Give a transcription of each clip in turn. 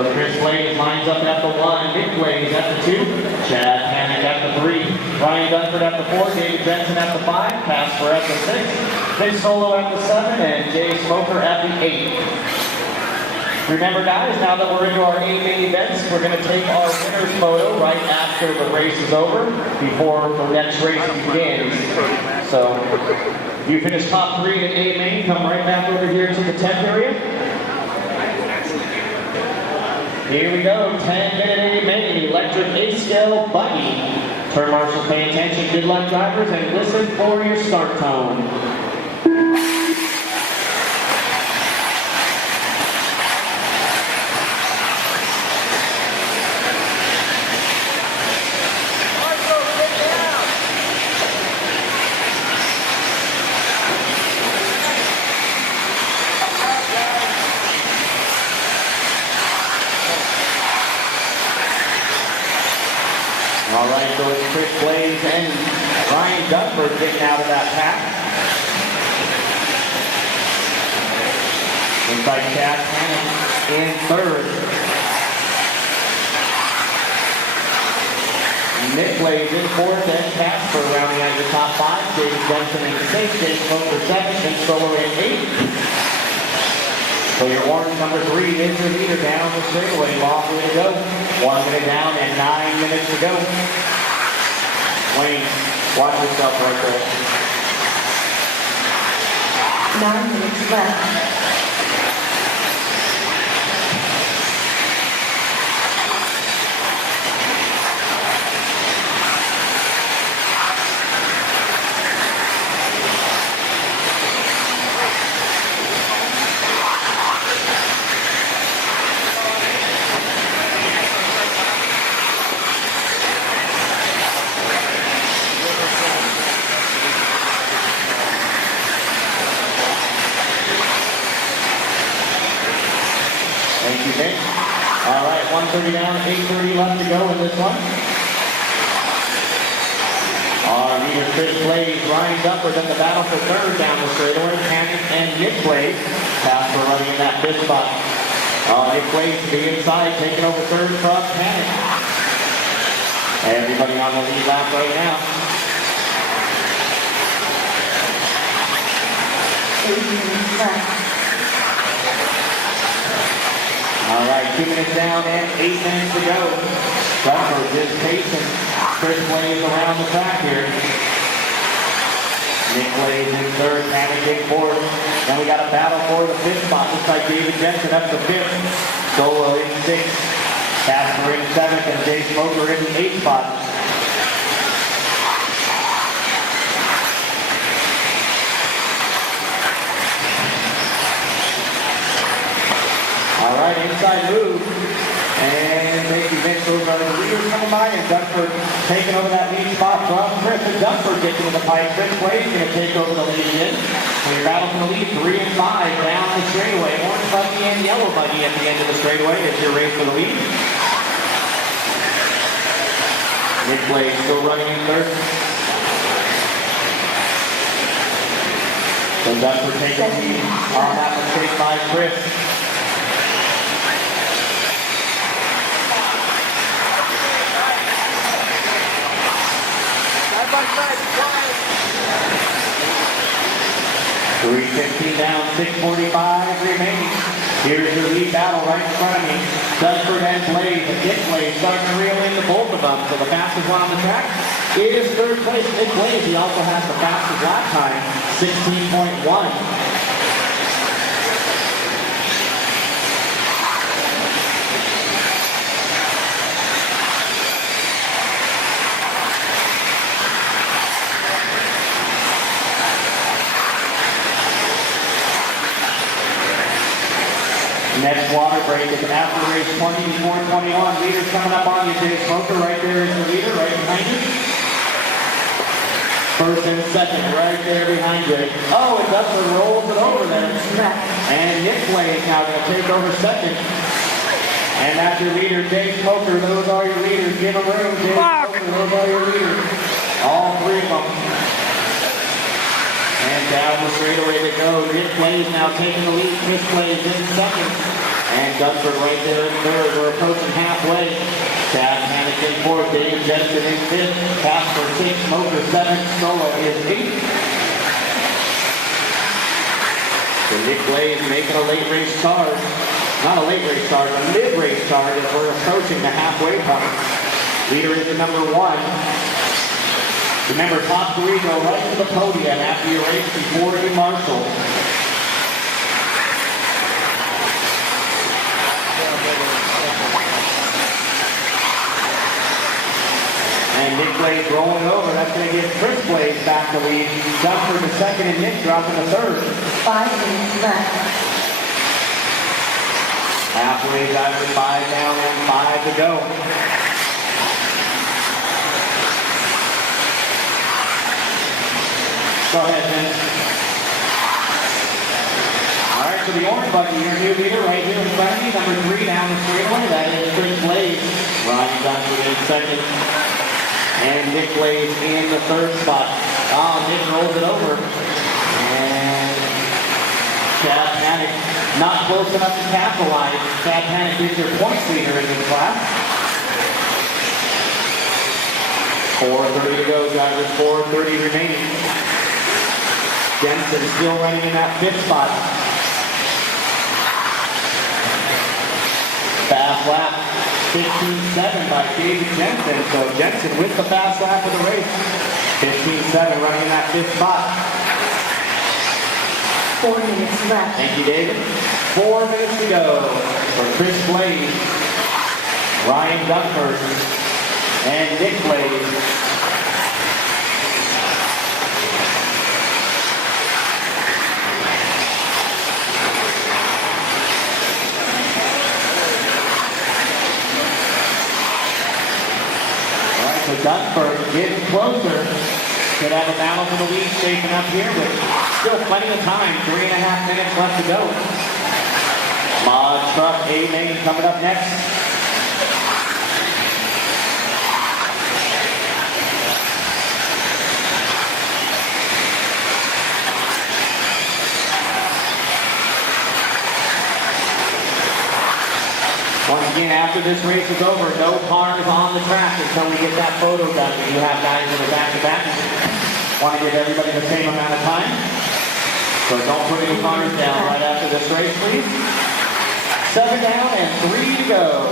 So Chris Blais lines up at the 1, Nick Blais at the 2, Chad Panic at the 3, Ryan Dunford at the 4, David Benson at the 5, Casper at the 6, Vince Solo at the 7, and Jay Smoker at the 8. Remember guys, now that we're into our 8 main events, we're going to take our winner's photo right after the race is over, before the next race begins. So, you finish top 3 in 8 main, come right back over here to the 10th area. Here we go, 10-minute 8 main, electric 8-scale Buggy. Turn marshals, pay attention, good luck drivers, and listen for your start tone. All right, so it's Chris Blais and Ryan Dunford getting out of that pack. Inside Chad Panic in 3rd. Nick Blais in 4th, and Casper rounding out your top 5. David Benson in 6th, Jay Smoker 7th, and Solo in 8th. So your orange number 3 is your leader down the straightaway. Long way to go. 1 minute down and 9 minutes to go. Wayne, watch yourself right there. 9 minutes left. Thank you, Nick. All right, 1:30 down, 8:30 left to go in this one. Our leader, Chris Blais, Ryan Dunford in the battle for 3rd down the straightaway. Panic and Nick Blais. Casper running in that 5th spot. Nick Blais to the inside, taking over 3rd from Panic. Everybody on the lead lap right now. 8 minutes left. All right, 2 minutes down and 8 minutes to go. Dunford just pacing Chris Blais around the track here. Nick Blais in 3rd, Panic in 4th. Then we got a battle for the 5th spot. Looks like David Benson up the 5th. Solo in 6th. Casper in 7th, and Jay Smoker in the 8th spot. All right, inside move, and maybe Vince over the leader coming by, and Dunford taking over that lead spot from Chris. And Dunford gets into the pipe. Chris Blais going to take over the lead again. So your battle for the lead, 3 and 5 down the straightaway. Orange Buggy and yellow Buggy at the end of the straightaway as your race for the lead. Nick Blais still running in 3rd. So Dunford taking the lead on that mistake by Chris. $3.15 down, 6:45 remaining. Here's your lead battle right in front of me. Dunford and Blais, and Nick Blais starting to reel into both of them. So the fastest one on the track is 3rd place, Nick Blais. He also has the fastest lap time, 16.1. Next water break is after race 20 before 21. Leader's coming up on you, Jay Smoker. Right there is the leader, right behind you. 1st and 2nd, right there behind you. Oh, and Dunford rolls it over there. And Nick Blais now going to take over 2nd. And that's your leader, Jay Smoker. Those are your leaders. Give them room, Jay Smoker. Those are your leaders. All 3 of them. And down the straightaway to go. Nick Blais now taking the lead. Chris Blais in 2nd. And And Dunford right there in third. We're approaching halfway. Chad Panic in fourth. David Jensen in fifth. Casper 6. Smoker 7. Solo is 8. So Nick Blais making a late race charge. Not a late race charge, a mid-race charge as we're approaching the halfway point. Leader is the number 1. Remember, top 3 go right to the podium after your race before you marshal. And Nick Blais rolling over. That's going to give Chris Blais back the lead. Dunford to second and Nick dropping to third. 5 minutes left. Halfway driver, 5 down and 5 to go. Go ahead, Vince. All right, so the orange buggy, your new leader right here in front of me, number 3 down the straightaway. That is Chris Blais. Ryan Dunford in second. And Nick Blais in the third spot. Oh, Nick rolls it over. And Chad Panic not close enough to capitalize. Chad Panic is your points leader in this class. 4:30 to go, drivers. 4:30 remaining. Jensen still running in that 5th spot. Fast lap, 15.7 by David Jensen. So Jensen with the fast lap of the race. 15.7 running in that 5th spot. 4 minutes left. Thank you, David. 4 minutes to go for Chris Blais, Ryan Dunford, and Nick Blais. So Dunford getting closer. Could have a battle for the lead shaping up here, but still plenty of time. 3.5 minutes left to go. Mod Truck A-Main coming up next. Once again, after this race is over, no cars on the track until we get that photo done. You have guys that are back-to-back. Want to give everybody the same amount of time. So don't put any cars down right after this race, please. 7 down and 3 to go.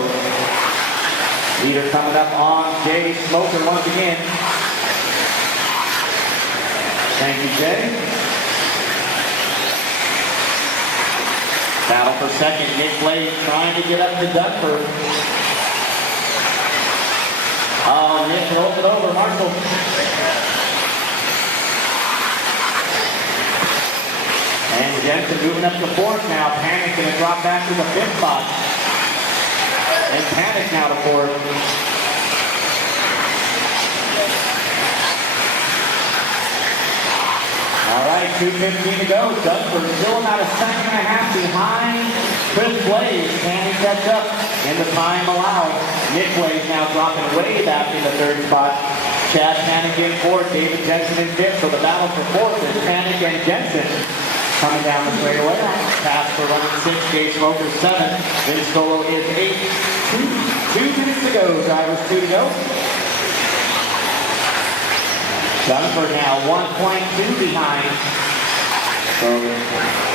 Leader coming up on Jay Smoker once again. Thank you, Jay. Battle for second. Nick Blais trying to get up to Dunford. Oh, Nick rolls it over. Marshall. And Jensen moving up to 4th now. Panic going to drop back to the 5th spot. And Panic now to 4th. All right, 2:15 to go. Dunford still about a 2.5 seconds behind Chris Blais. Can he catch up in the time allowed? Nick Blais now dropping way back in the 3rd spot. Chad Panic in 4th, David Jensen in 5th. So the battle for 4th is Panic and Jensen coming down the straightaway. Casper running 6, Gage Smoker 7. Vince Solo is 8. 2 minutes to go. Drivers 2 to go. Dunford now 1.2 behind. So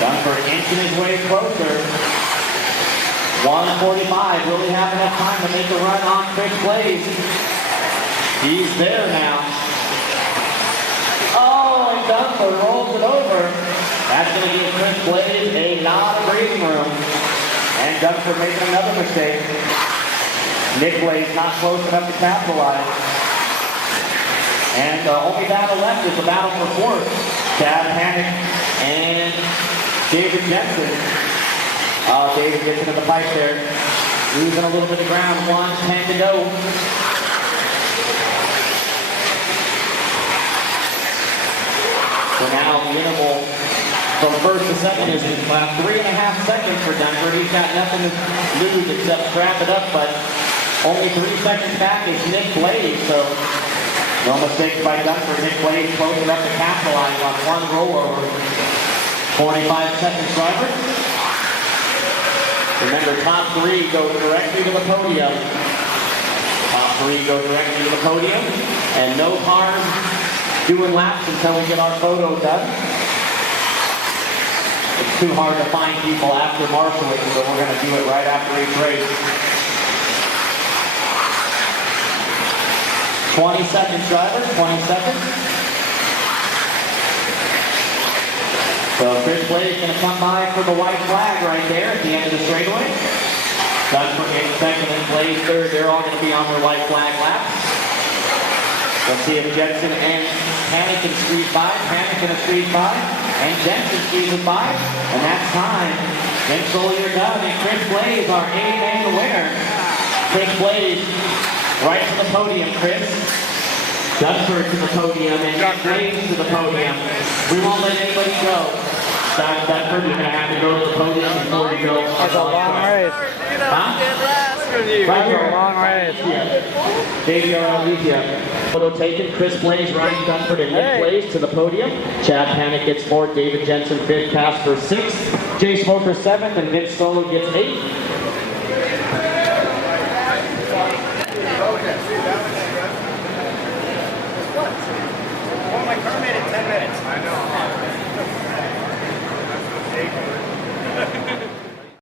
Dunford inching his way closer. 1:45. Will he have enough time to make a run on Chris Blais? He's there now. Oh, and Dunford rolls it over. That's going to give Chris Blais a lot of breathing room. And Dunford making another mistake. Nick Blais not close enough to capitalize. And the only battle left is the battle for 4th. Chad Panic and David Jensen. David gets into the pipe there. Losing a little bit of ground. 1:10 to go. So now the interval from 1st to 2nd is about 3.5 seconds for Dunford. He's got nothing to lose except scrap it up, but only 3 seconds back is Nick Blais. So no mistakes by Dunford. Nick Blais close enough to capitalize on one rollover. 45 seconds, driver. The Remember, top 3 go directly to the podium. Top 3 go directly to the podium. And no harm doing laps until we get our photo done. It's too hard to find people after marshalling, so we're going to do it right after each race. 20 seconds, drivers, 20 seconds. So Chris Blais is going to come by for the white flag right there at the end of the straightaway. Dunford in second and Blais third. They're all going to be on their white flag laps. Let's see if Jensen and Panic can squeeze by. Panic can squeeze by. And Jensen squeezes by. And that's time. Then slowly you're done. And Chris Blais, our A-man winner. Chris Blais, right to the podium, Chris. Dunford to the podium. And Blais to the podium. We won't let anybody go. Dunford, you're going to have to go to the podium before you go. It's a long race. Huh? It's a long race. JBRL leads you. Photo taken. Chris Blais, Ryan Dunford, and Nick Blais to the podium. Chad Panic gets 4th. David Jensen 5th. Casper 6th. Jay Smoker 7th. And Vince Solo gets 8th. Well, my car made it 10 minutes. I know.